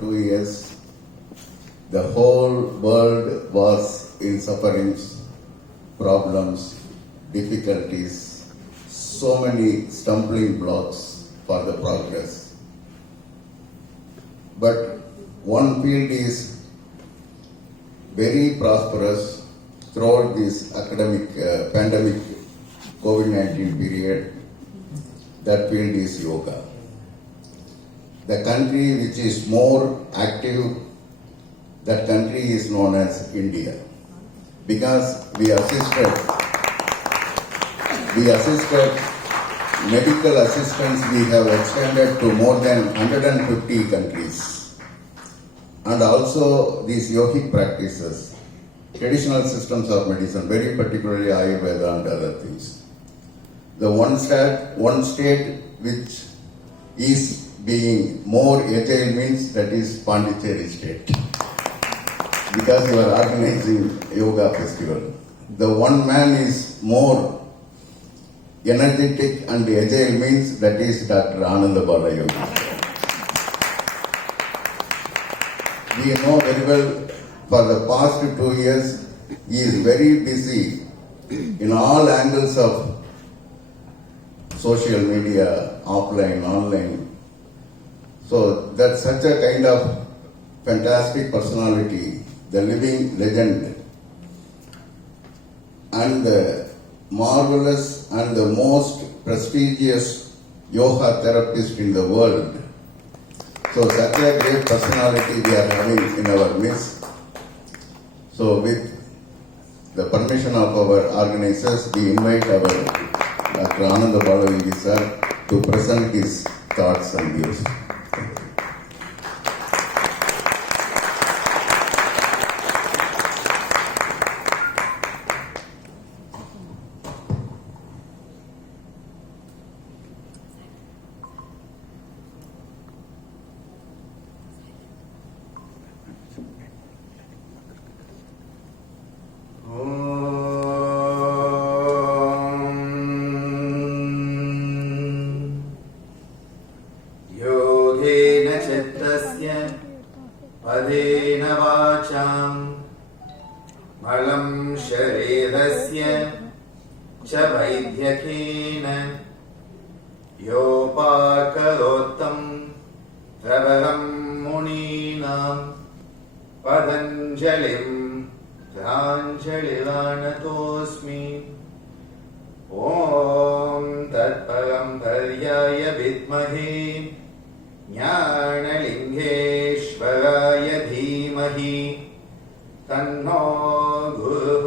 2 years, the whole world was in sufferings, problems, difficulties, so many stumbling blocks for the progress. But one field is very prosperous throughout this pandemic COVID-19 period. That field is yoga. The country which is more active, that country is known as India. Because we assisted medical assistance, we have extended to more than 150 countries. And also these yogic practices, traditional systems of medicine, very particularly Ayurveda and other things. The one state which is being more agile means that is Pondicherry state. Because you are organizing yoga festival. The one man is more energetic and agile means that is Dr. Ananda Bala Yogi. We know very well for the past 2 years he is very busy in all angles of social media, offline, online. So that's such a kind of fantastic personality, the living legend, and the marvelous and the most prestigious yoga therapist in the world. So such a great personality we are having in our midst. So with the permission of our organizers, we invite our Dr. Ananda Bala Yogi sir to present his thoughts and views. पदेन वाचां मलं शरीरस्य च वैद्यकेन योपाकरोत्तं प्रबलं मुनीनां पतञ्जलिं प्राञ्जलिर्नतोऽस्मि। ॐ तत्परं पर्याय विद्महे ज्ञानलिङ्गेश्वराय धीमहि तन्नो गुरुः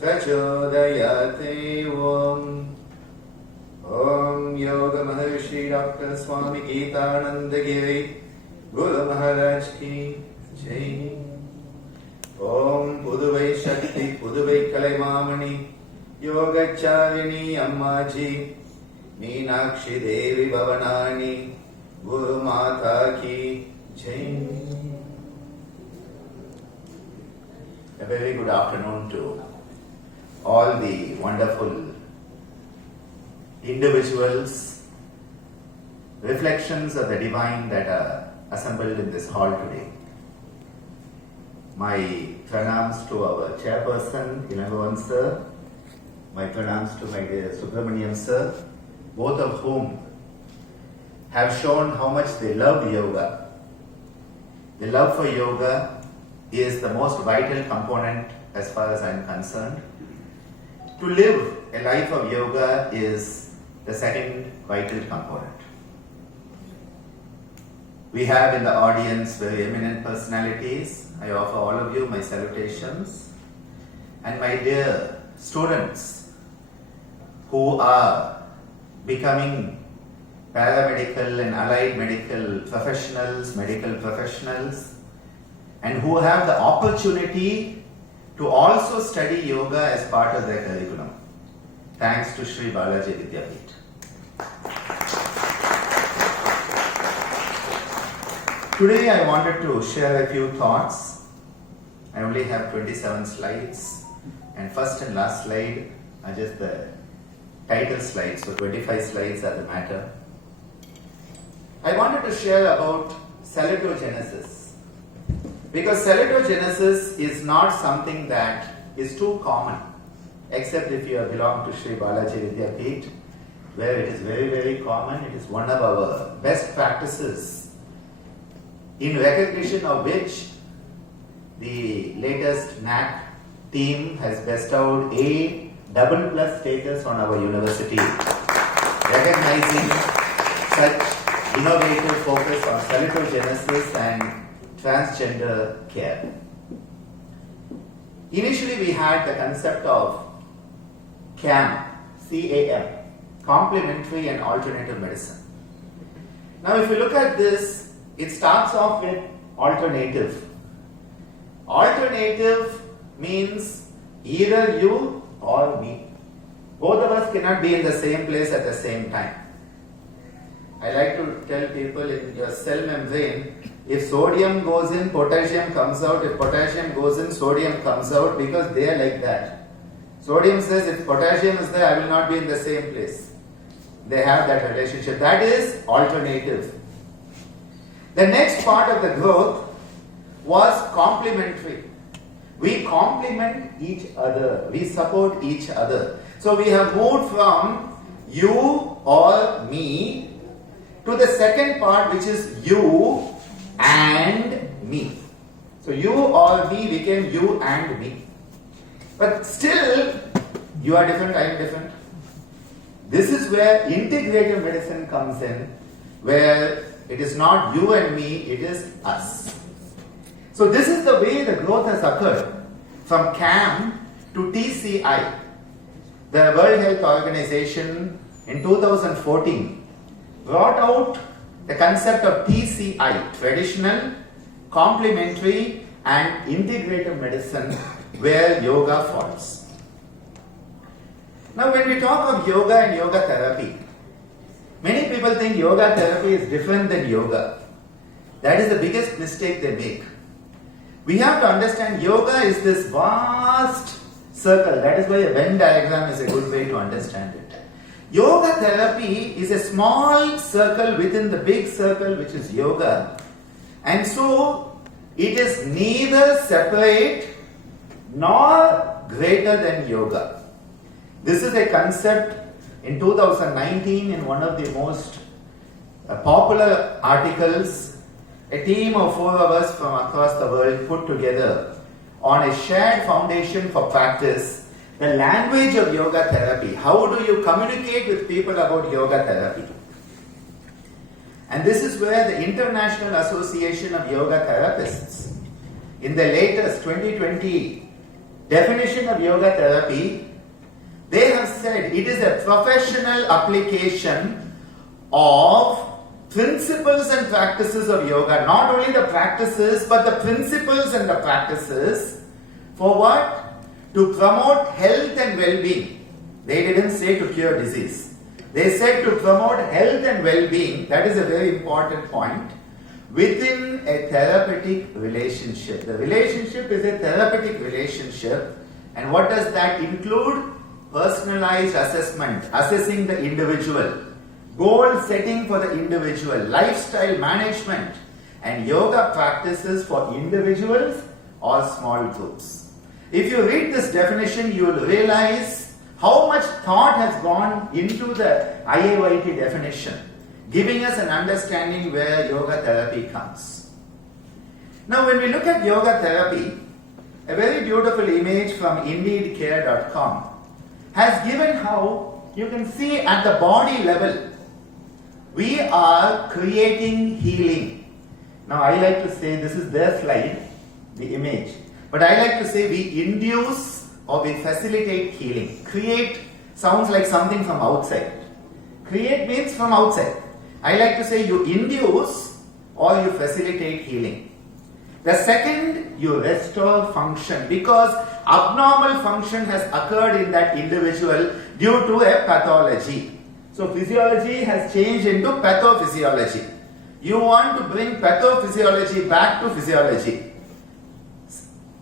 प्रचोदयात्। ॐ योग महर्षि डॉक्टर स्वामी गीतानंद गिरि गुरु महाराज की जय। ओम पुदुवै शक्ति पुदुवै कलैमामणि योगचारिणी अम्माजी मीनाक्षी देवी भवनानी गुरु माता की जय। A very good afternoon to all the wonderful individuals, reflections of the divine that are assembled in this hall today. My pranams to our chairperson, Ilangovan sir, my pranams to my dear Subramaniam sir, both of whom have shown how much they love yoga. The love for yoga is the most vital component as far as I am concerned. To live a life of yoga is the second vital component. We have in the audience very eminent personalities. I offer all of you my salutations. And my dear students who are becoming paramedical and allied medical professionals, and who have the opportunity to also study yoga as part of their curriculum. Thanks to Sri Balaji Vidyapeeth. Today I wanted to share a few thoughts. I only have 27 slides, and first and last slide are just the title slides, so 25 slides are the matter. I wanted to share about salatogenesis. Because salatogenesis is not something that is too common, except if you belong to Sri Balaji Vidyapeeth, where it is very, very common. It is one of our best practices, in recognition of which the latest NAC team has bestowed A++ status on our university, recognizing such innovative focus on salatogenesis and transgender care. Initially, we had the concept of CAM, C-A-M, complementary and alternative medicine. Now, if you look at this, it starts off with alternative. Alternative means either you or me. Both of us cannot be in the same place at the same time. I like to tell people, in your cell membrane, if sodium goes in, potassium comes out. If potassium goes in, sodium comes out, because they are like that. Sodium says, if potassium is there, I will not be in the same place. They have that relationship. That is alternative. The next part of the growth was complementary. We complement each other. We support each other. So we have moved from you or me to the second part, which is you and me. So you or me became you and me. But still, you are different, I am different. This is where integrative medicine comes in, where it is not you and me, it is us. So this is the way the growth has occurred from CAM to TCI. The World Health Organization in 2014 brought out the concept of TCI, traditional, complementary and integrative medicine, where yoga falls. Now, when we talk of yoga and yoga therapy, many people think yoga therapy is different than yoga. That is the biggest mistake they make. We have to understand yoga is this vast circle. That is why a Venn diagram is a good way to understand it. Yoga therapy is a small circle within the big circle, which is yoga. And so, it is neither separate nor greater than yoga. This is a concept in 2019 in one of the most popular articles. A team of 4 of us from across the world put together on a shared foundation for practice the language of yoga therapy. How do you communicate with people about yoga therapy? And this is where the International Association of Yoga Therapists, in the latest 2020 definition of yoga therapy, they have said it is a professional application of principles and practices of yoga. Not only the practices, but the principles and the practices. For what? To promote health and well-being. They didn't say to cure disease. They said to promote health and well-being. That is a very important point. Within a therapeutic relationship. The relationship is a therapeutic relationship. And what does that include? Personalized assessment, assessing the individual. Goal setting for the individual. Lifestyle management. And yoga practices for individuals or small groups. If you read this definition, you will realize how much thought has gone into the IAYT definition, giving us an understanding where yoga therapy comes. Now, when we look at yoga therapy, a very beautiful image from indeedcare.com has given how you can see at the body level, we are creating healing. Now, I like to say, this is their slide, the image. But I like to say we induce or we facilitate healing. Create sounds like something from outside. Create means from outside. I like to say you induce or you facilitate healing. The second, you restore function, because abnormal function has occurred in that individual due to a pathology. So physiology has changed into pathophysiology. You want to bring pathophysiology back to physiology.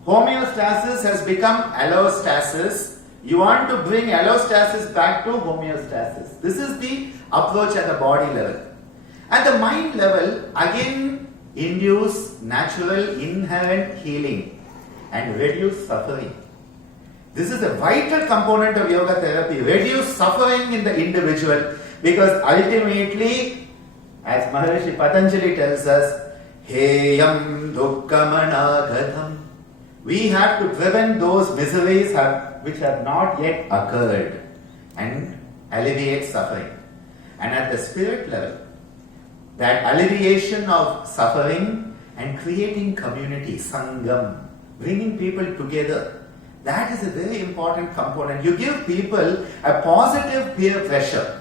Homeostasis has become allostasis. You want to bring allostasis back to homeostasis. This is the approach at the body level. At the mind level, again, induce natural inherent healing and reduce suffering. This is a vital component of yoga therapy. Reduce suffering in the individual, because ultimately, as Maharishi Patanjali tells us, Heyam Dukkhamanagatham. We have to prevent those miseries which have not yet occurred and alleviate suffering. And at the spirit level, that alleviation of suffering and creating community, sangam, bringing people together, that is a very important component. You give people a positive peer pressure.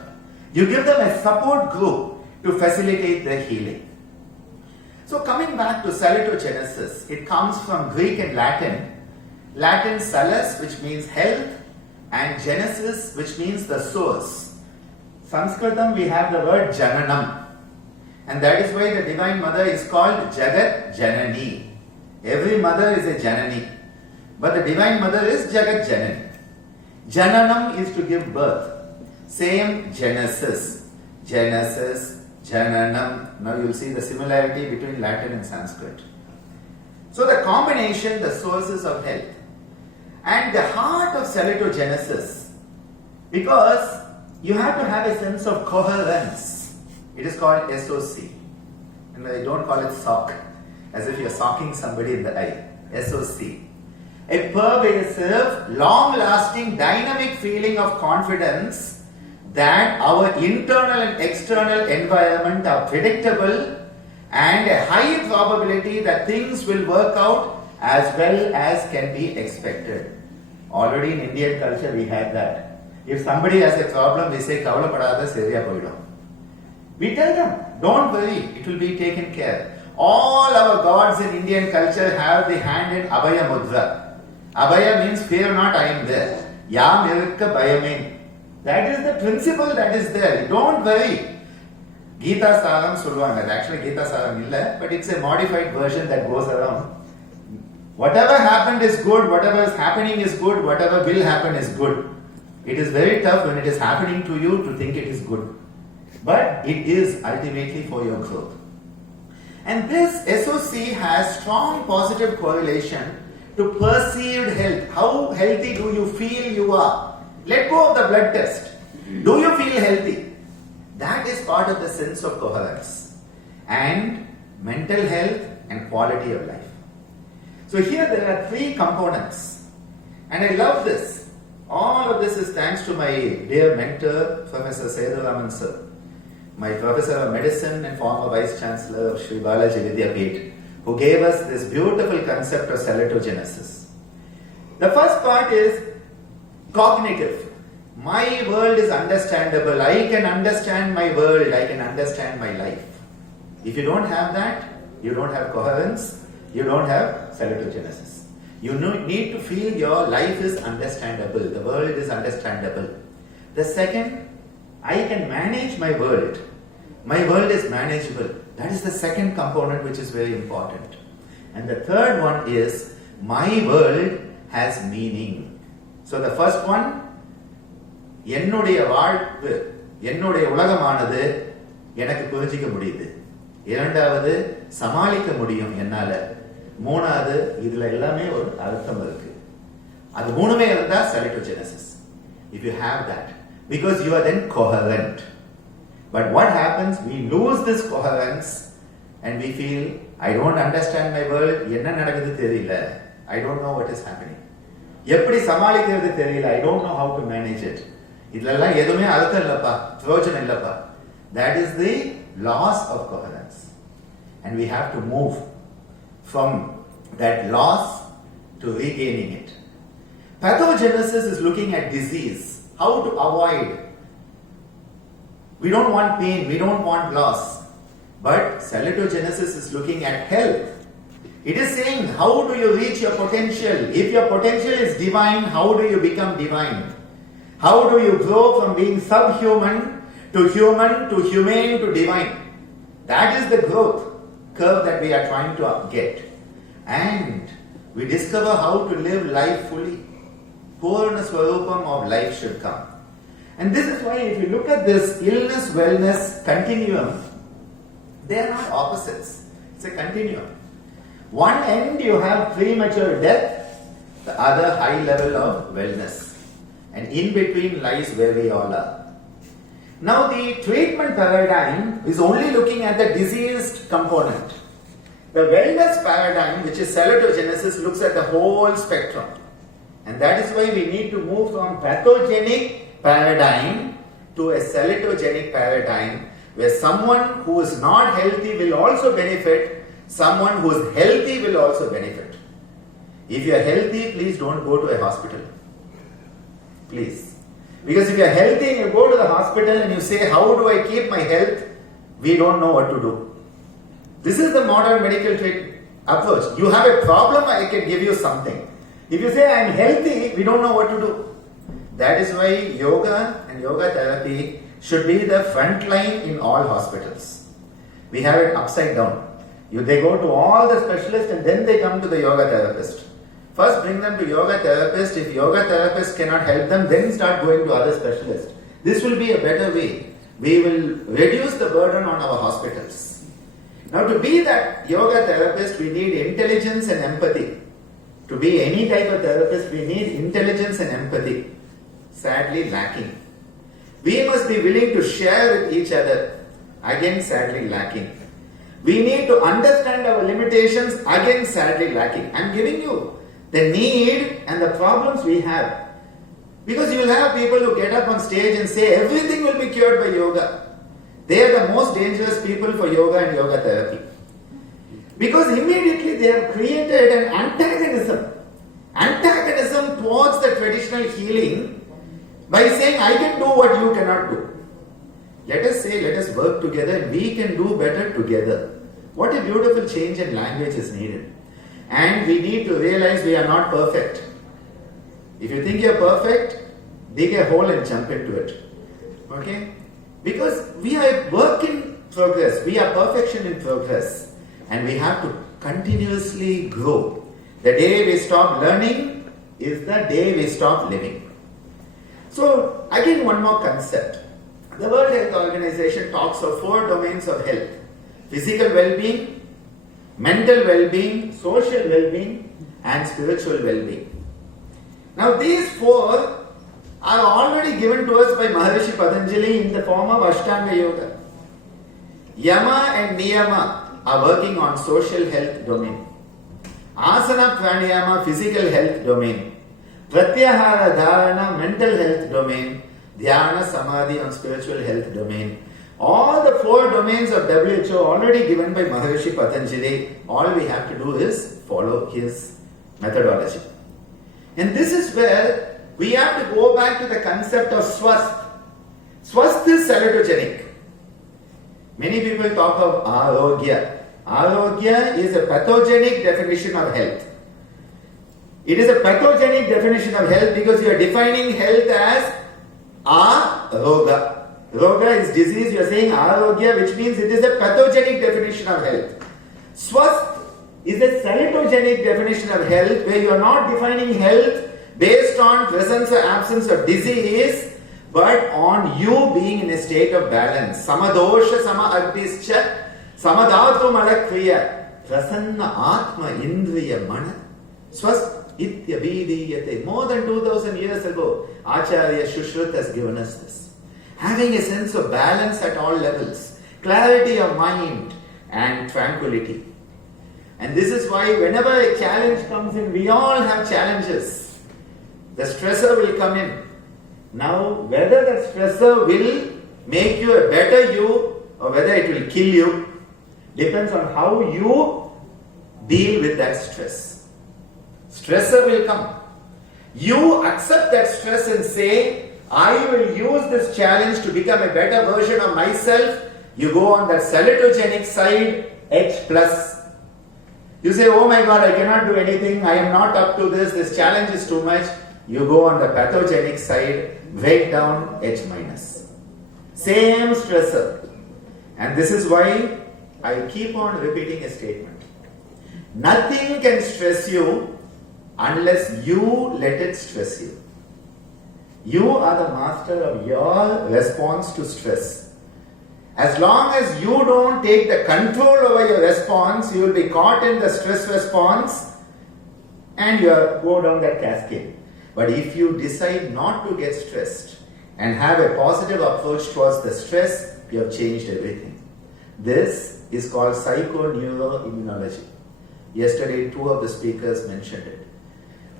You give them a support group to facilitate their healing. So coming back to salitogenesis, it comes from Greek and Latin. Latin salus, which means health, and genesis, which means the source. Sanskritam, we have the word jananam. And that is why the Divine Mother is called Jagat Janani. Every mother is a Janani. But the Divine Mother is Jagat Janani. Jananam is to give birth. Same Genesis. Genesis, Jananam. Now you will see the similarity between Latin and Sanskrit. So the combination, the sources of health. And the heart of salitogenesis. Because you have to have a sense of coherence. It is called SOC. And I don't call it sock, as if you're socking somebody in the eye. SOC. A pervasive, long-lasting, dynamic feeling of confidence that our internal and external environment are predictable, and a high probability that things will work out as well as can be expected. Already in Indian culture we have that. If somebody has a problem, we say, "Kavalapadada seriya poidum." We tell them, "Don't worry, it will be taken care." All our gods in Indian culture have the hand in Abhaya Mudra. Abhaya means fear not, I am there. Yam irukka bayamin. That is the principle that is there. Don't worry. Gita Saram சொல்லுவாங்க. Actually Gita Saram illa, but it's a modified version that goes around. Whatever happened is good, whatever is happening is good, whatever will happen is good. It is very tough when it is happening to you to think it is good. But it is ultimately for your growth. And this SOC has strong positive correlation to perceived health. How healthy do you feel you are? Let go of the blood test. Do you feel healthy? That is part of the sense of coherence. And mental health and quality of life. So here there are three components. And I love this. All of this is thanks to my dear mentor, Professor Sethuraman sir, my Professor of Medicine and former Vice Chancellor of Sri Balaji Vidyapith, who gave us this beautiful concept of salitogenesis. The first part is cognitive. My world is understandable. I can understand my world. I can understand my life. If you don't have that, you don't have coherence, you don't have salitogenesis. You need to feel your life is understandable. The world is understandable. The second, I can manage my world. My world is manageable. That is the second component which is very important. And the third one is, my world has meaning. So the first one, என்னுடைய வாழ்வு, என்னுடைய உலகமானது எனக்கு புரிஞ்சிக்க முடியுது. இரண்டாவது, சமாளிக்க முடியும் என்னால. மூணாவது, இதுல எல்லாமே ஒரு அர்த்தம் இருக்கு. அது மூணுமே இருந்தா salitogenesis. If you have that, because you are then coherent. But what happens? We lose this coherence and we feel, I don't understand my world. என்ன நடக்குது தெரியல. I don't know what is happening. எப்படி சமாளிக்கிறது தெரியல. I don't know how to manage it. இதெல்லாம் எதுவுமே அர்த்தம் இல்லப்பா, பிரயோஜனம் இல்லப்பா. That is the loss of coherence. And we have to move from that loss to regaining it. Pathogenesis is looking at disease, how to avoid. We don't want pain, we don't want loss. But salitogenesis is looking at health. It is saying, how do you reach your potential? If your potential is divine, how do you become divine? How do you grow from being subhuman to humane to divine? That is the growth curve that we are trying to get. And we discover how to live life fully. Purna Swarupam of life should come. And this is why if you look at this illness-wellness continuum, they are not opposites. It's a continuum. One end you have premature death, the other high level of wellness. And in between lies where we all are. Now the treatment paradigm is only looking at the diseased component. The wellness paradigm, which is salutagenesis, looks at the whole spectrum. And that is why we need to move from pathogenic paradigm to a salutogenic paradigm, where someone who is not healthy will also benefit, someone who is healthy will also benefit. If you are healthy, please don't go to a hospital. Please. Because if you are healthy and you go to the hospital and you say, how do I keep my health? We don't know what to do. This is the modern medical treatment approach. You have a problem, I can give you something. If you say, I am healthy, we don't know what to do. That is why yoga and yoga therapy should be the front line in all hospitals. We have it upside down. They go to all the specialists and then they come to the yoga therapist. First bring them to yoga therapist. If yoga therapist cannot help them, then start going to other specialists. This will be a better way. We will reduce the burden on our hospitals. Now to be that yoga therapist, we need intelligence and empathy. To be any type of therapist, we need intelligence and empathy. Sadly lacking. We must be willing to share with each other. Again, sadly lacking. We need to understand our limitations. Again, sadly lacking. I am giving you the need and the problems we have. Because you will have people who get up on stage and say everything will be cured by yoga. They are the most dangerous people for yoga and yoga therapy. Because immediately they have created an antagonism towards the traditional healing by saying, I can do what you cannot do. Let us say, let us work together and we can do better together. What a beautiful change in language is needed. And we need to realize we are not perfect. If you think you are perfect, dig a hole and jump into it. Okay? Because we are work in progress. We are perfection in progress. And we have to continuously grow. The day we stop learning is the day we stop living. So, again, one more concept. The World Health Organization talks of 4 domains of health. Physical well-being, mental well-being, social well-being, and spiritual well-being. Now these 4 are already given to us by Maharishi Patanjali in the form of Ashtanga Yoga. Yama and Niyama are working on social health domain. Asana Pranayama, physical health domain. Pratyahara Dharana, mental health domain. Dhyana Samadhi on spiritual health domain. All the 4 domains of WHO already given by Maharishi Patanjali. All we have to do is follow his methodology. And this is where we have to go back to the concept of swasth. Swasth is salutogenic. Many people talk of arogya. Arogya is a pathogenic definition of health. It is a pathogenic definition of health because you are defining health as aroga. Roga is disease, you are saying arogya, which means it is a pathogenic definition of health. Swasth is a salutogenic definition of health, where you are not defining health based on presence or absence of disease, but on you being in a state of balance. Samadosha sama agnischa samadhatu malakriya prasanna atma indriya mana swasth itya vidiyate. More than 2000 years ago, Acharya Shushruta has given us this. Having a sense of balance at all levels, clarity of mind and tranquility. And this is why whenever a challenge comes in, we all have challenges. The stressor will come in. Now, whether that stressor will make you a better you or whether it will kill you depends on how you deal with that stress. Stressor will come. You accept that stress and say, I will use this challenge to become a better version of myself. You go on that salutogenic side, H+. You say, oh my God, I cannot do anything. I am not up to this challenge is too much. You go on the pathogenic side, break down, H-. Same stressor. And this is why I keep on repeating a statement. Nothing can stress you unless you let it stress you. You are the master of your response to stress. As long as you don't take the control over your response, you will be caught in the stress response and you go down that cascade. But if you decide not to get stressed and have a positive approach towards the stress, you have changed everything. This is called psychoneuroimmunology. Yesterday, two of the speakers mentioned it.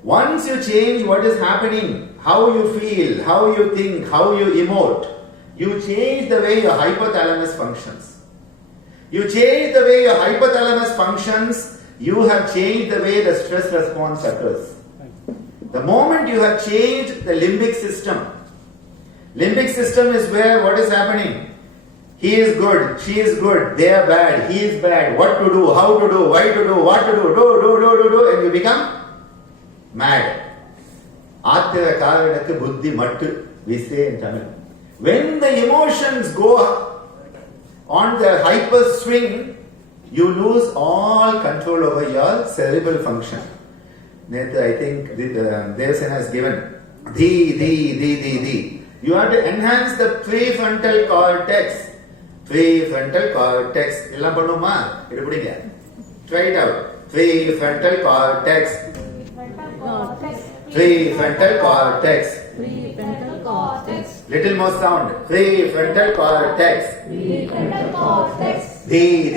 Once you change what is happening, how you feel, how you think, how you emote, you change the way your hypothalamus functions. You change the way your hypothalamus functions, you have changed the way the stress response occurs. The moment you have changed the limbic system is where what is happening? He is good, she is good, they are bad, he is bad, what to do, how to do, why to do, what to do, and you become mad. Athira karanakku buddhi mattu, we say in Tamil. When the emotions go on the hyper swing, you lose all control over your cerebral function. I think Devasena has given the. You have to enhance the prefrontal cortex. Prefrontal cortex. Try it out. Prefrontal cortex. Prefrontal cortex. Prefrontal cortex. Little more sound. Prefrontal cortex. Prefrontal cortex. The.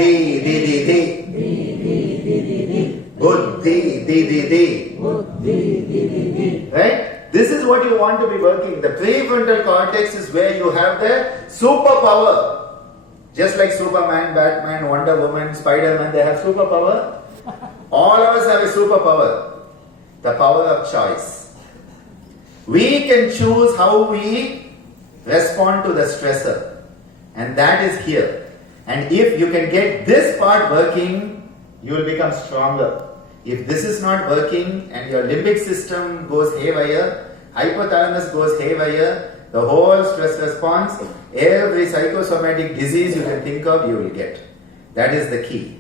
Buddhi. Right? This is what you want to be working. The prefrontal cortex is where you have the superpower. Just like Superman, Batman, Wonder Woman, Spider-Man, they have superpower. All of us have a superpower. The power of choice. We can choose how we respond to the stressor. And that is here. And if you can get this part working, you will become stronger. If this is not working and your limbic system goes haywire, hypothalamus goes haywire, the whole stress response, every psychosomatic disease you can think of, you will get. That is the key.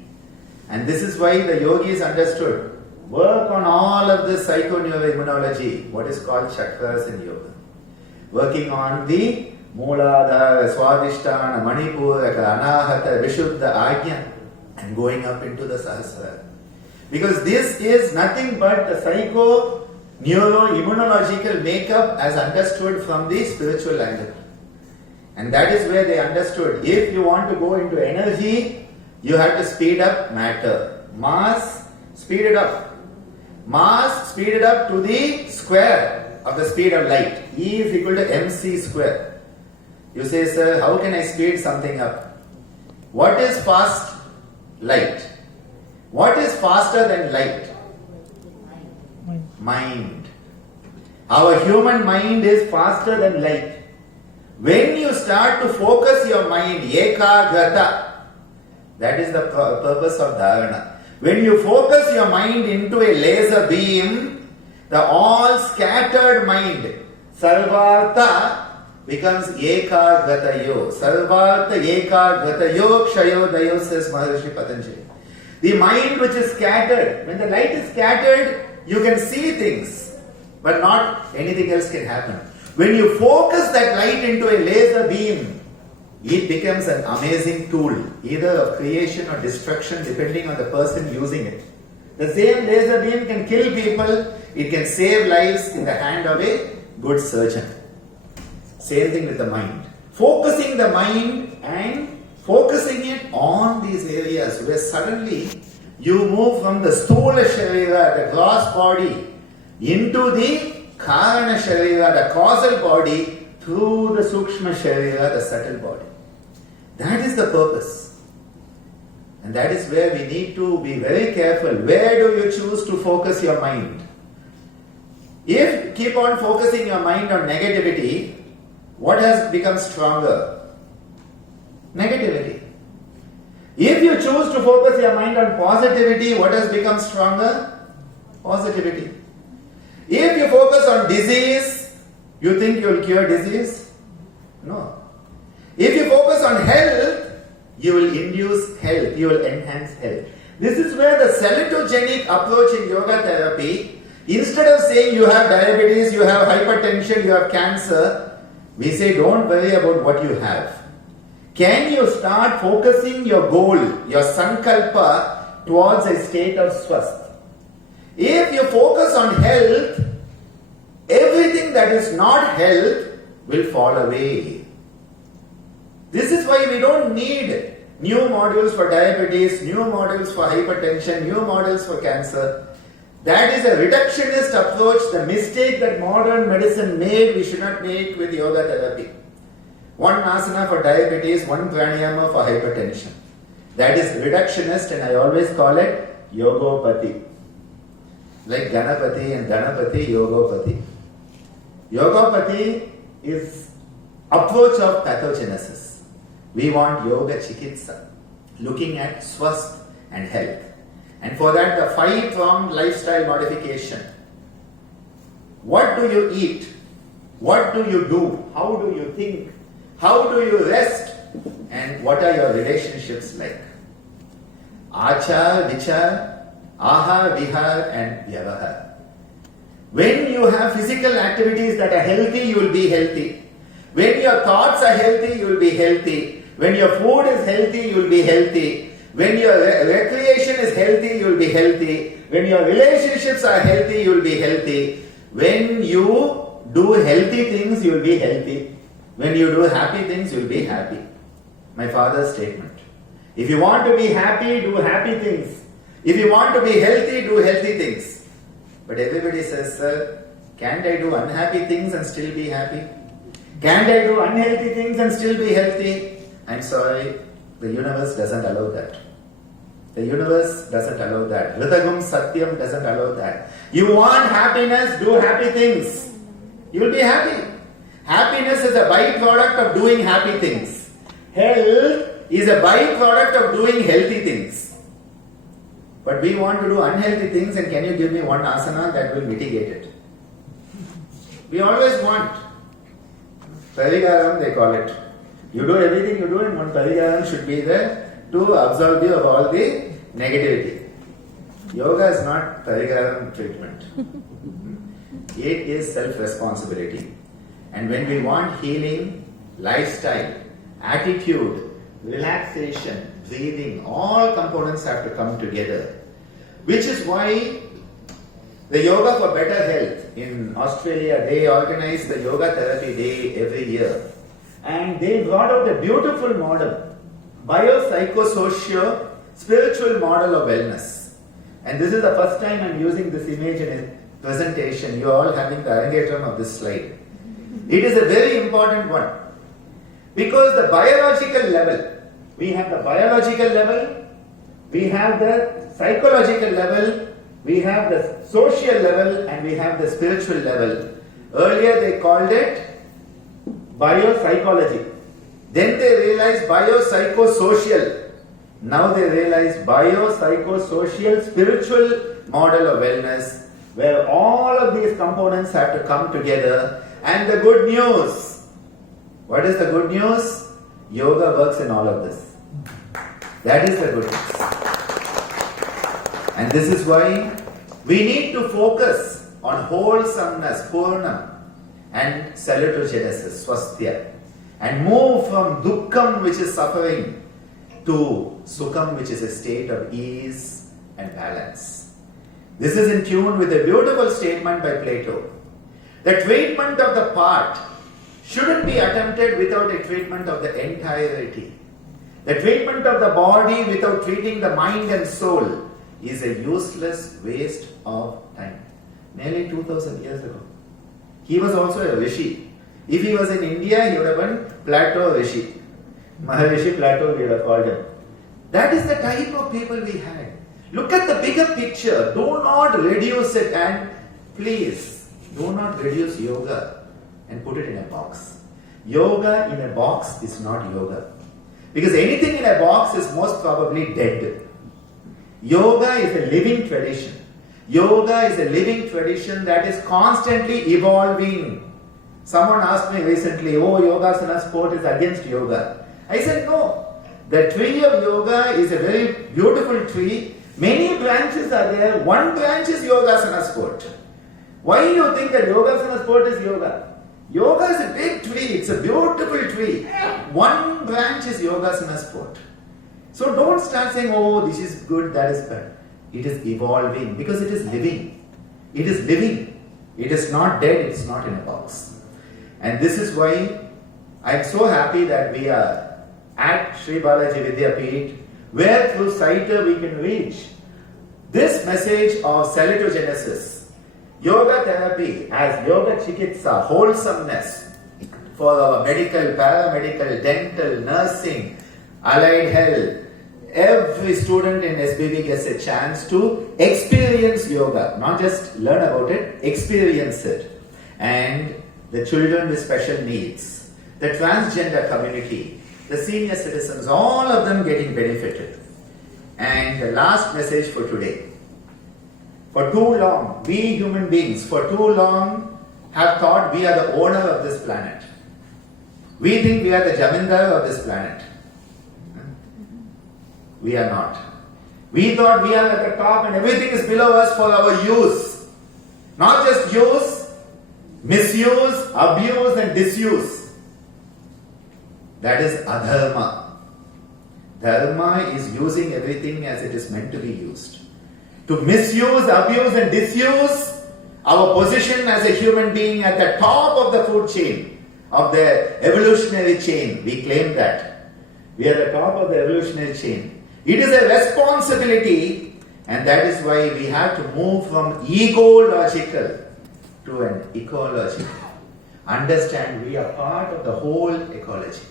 And this is why the yogis understood. Work on all of this psychoneuroimmunology, what is called chakras in yoga. Working on the Mooladhara, Swadhisthana, Manipuraka, Anahata, Vishuddha, Ajna, and going up into the Sahasrara. Because this is nothing but the psycho-neuroimmunological makeup as understood from the spiritual angle. And that is where they understood, if you want to go into energy, you have to speed up matter. Mass, speed it up. Mass, speed it up to the square of the speed of light. E is equal to mc square. You say, sir, how can I speed something up? What is fast? Light. What is faster than light? Mind. Our human mind is faster than light. When you start to focus your mind, ekagrata, that is the purpose of dharana. When you focus your mind into a laser beam, the all scattered mind, sarvartha, becomes ekagratayo. Sarvartha ekagratayo kshayodayo, says Maharishi Patanjali. The mind which is scattered, when the light is scattered, you can see things, but not anything else can happen. When you focus that light into a laser beam, it becomes an amazing tool, either of creation or destruction, depending on the person using it. The same laser beam can kill people, it can save lives in the hand of a good surgeon. Same thing with the mind. Focusing the mind and focusing it on these areas where suddenly you move from the sthula sharira, the gross body, into the karana sharira, the causal body, through the sukshma sharira, the subtle body. That is the purpose. And that is where we need to be very careful. Where do you choose to focus your mind? If you keep on focusing your mind on negativity, what has become stronger? Negativity. If you choose to focus your mind on positivity, what has become stronger? Positivity. If you focus on disease, you think you will cure disease? No. If you focus on health, you will induce health, you will enhance health. This is where the salutogenic approach in yoga therapy, instead of saying you have diabetes, you have hypertension, you have cancer, we say don't worry about what you have. Can you start focusing your goal, your sankalpa towards a state of swasth? If you focus on health, everything that is not health will fall away. This is why we don't need new modules for diabetes, new modules for hypertension, new modules for cancer. That is a reductionist approach. The mistake that modern medicine made, we should not make with yoga therapy. One asana for diabetes, one pranayama for hypertension. That is reductionist, and I always call it yogopathy. Like Ganapati and Dhanapati, yogopathy. Yogopathy is approach of pathogenesis. We want yoga chikitsa, looking at swasth and health. And for that, the 5-pronged lifestyle modification. What do you eat? What do you do? How do you think? How do you rest? And what are your relationships like? Achar, vichar, ahar, vihar, and vyavahar. When you have physical activities that are healthy, you will be healthy. When your thoughts are healthy, you will be healthy. When your food is healthy, you will be healthy. When your recreation is healthy, you will be healthy. When your relationships are healthy, you will be healthy. When you do healthy things, you will be healthy. When you do happy things, you will be happy. My father's statement. If you want to be happy, do happy things. If you want to be healthy, do healthy things. But everybody says, sir, can't I do unhappy things and still be happy? Can't I do unhealthy things and still be healthy? I'm sorry, the universe doesn't allow that. The universe doesn't allow that. Ridagum Satyam doesn't allow that. You want happiness, do happy things. You will be happy. Happiness is a byproduct of doing happy things. Health is a byproduct of doing healthy things. But we want to do unhealthy things, and can you give me one asana that will mitigate it? We always want. Parigaram, they call it. You do everything you do, and one parigaram should be there to absolve you of all the negativity. Yoga is not parigaram treatment. It is self-responsibility. And when we want healing, lifestyle, attitude, relaxation, breathing, all components have to come together. Which is why the Yoga for Better Health in Australia, they organize the Yoga Therapy Day every year. And they brought out a beautiful model, biopsychosocial spiritual model of wellness. And this is the first time I'm using this image in a presentation. You are all having the arangetram of this slide. It is a very important one. Because the biological level, we have the biological level, we have the psychological level, we have the social level, and we have the spiritual level. Earlier they called it biopsychology. Then they realized biopsychosocial. Now they realize biopsychosocial spiritual model of wellness, where all of these components have to come together. And the good news, what is the good news? Yoga works in all of this. That is the good news. And this is why we need to focus on wholesomeness, purnam, and salutogenesis, swasthya, and move from dukkham, which is suffering, to sukham, which is a state of ease and balance. This is in tune with a beautiful statement by Plato. The treatment of the part shouldn't be attempted without a treatment of the entirety. The treatment of the body without treating the mind and soul is a useless waste of time. Nearly 2000 years ago. He was also a rishi. If he was in India, he would have been Plato Rishi. Maharishi Plato, we would have called him. That is the type of people we had. Look at the bigger picture. Do not reduce it, and please, do not reduce yoga and put it in a box. Yoga in a box is not yoga. Because anything in a box is most probably dead. Yoga is a living tradition. Yoga is a living tradition that is constantly evolving. Someone asked me recently, oh, Yogasana sport is against yoga. I said, no. The tree of yoga is a very beautiful tree. Many branches are there. One branch is Yogasana sport. Why do you think that Yogasana sport is yoga? Yoga is a big tree. It's a beautiful tree. One branch is Yogasana sport. So don't start saying, oh, this is good, that is bad. It is evolving because it is living. It is living. It is not dead. It is not in a box. And this is why I am so happy that we are at Sri Balaji Vidyapeeth, where through Saita we can reach this message of salutagenesis, yoga therapy as yoga chikitsa, wholesomeness for our medical, paramedical, dental, nursing, allied health. Every student in SBB gets a chance to experience yoga, not just learn about it, experience it. And the children with special needs, the transgender community, the senior citizens, all of them getting benefited. And the last message for today. For too long, we human beings, for too long, have thought we are the owner of this planet. We think we are the Jamindar of this planet. We are not. We thought we are at the top and everything is below us for our use. Not just use, misuse, abuse and disuse. That is adharma. Dharma is using everything as it is meant to be used. To misuse, abuse and disuse our position as a human being at the top of the food chain, of the evolutionary chain, we claim that. We are at the top of the evolutionary chain. It is a responsibility, and that is why we have to move from ego-logical to an ecological. Understand we are part of the whole ecology.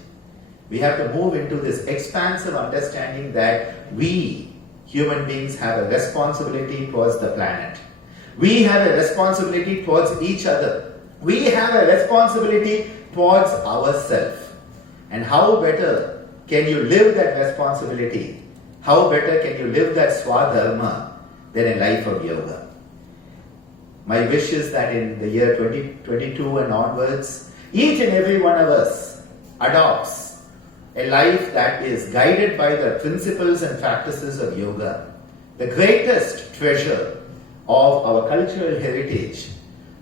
We have to move into this expansive understanding that we, human beings, have a responsibility towards the planet. We have a responsibility towards each other. We have a responsibility towards ourselves. And how better can you live that responsibility? How better can you live that swadharma than a life of yoga? My wish is that in the year 2022 and onwards, each and every one of us adopts a life that is guided by the principles and practices of yoga, the greatest treasure of our cultural heritage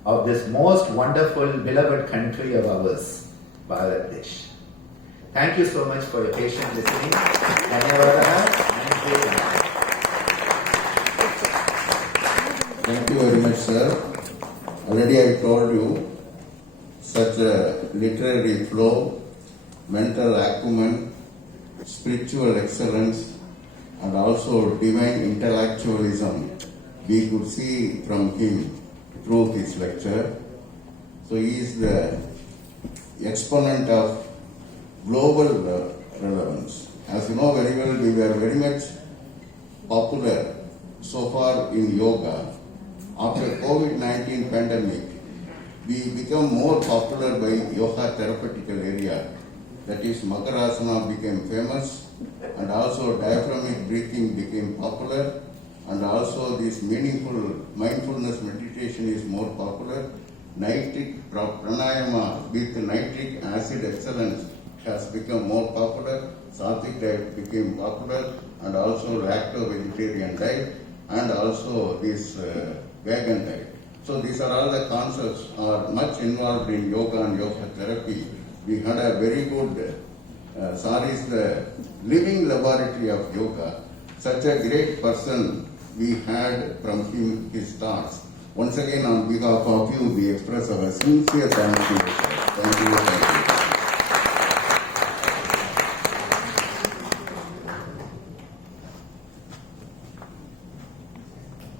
of this most wonderful, beloved country of ours, Bangladesh. Thank you so much for your patient listening. Thank you very much, sir. Already I told you, such a literary flow, mental acumen, spiritual excellence, and also divine intellectualism we could see from him through his lecture. So he is the exponent of global relevance. As you know very well, we were very much popular so far in yoga. After COVID-19 pandemic, we become more popular by yoga therapeutical area. That is, Makarasana became famous, and also diaphragmatic breathing became popular, and also this meaningful mindfulness meditation is more popular. Nitric pranayama with nitric acid excellence has become more popular. Sattvic diet became popular, and also lacto-vegetarian diet, and also this vegan diet. So these are all the concepts are much involved in yoga and yoga therapy. We had a very good, Sar is the living laboratory of yoga. Such a great person we had from him, his thoughts. Once again, on behalf of you, we express our sincere thank you. Thank you. Thank you.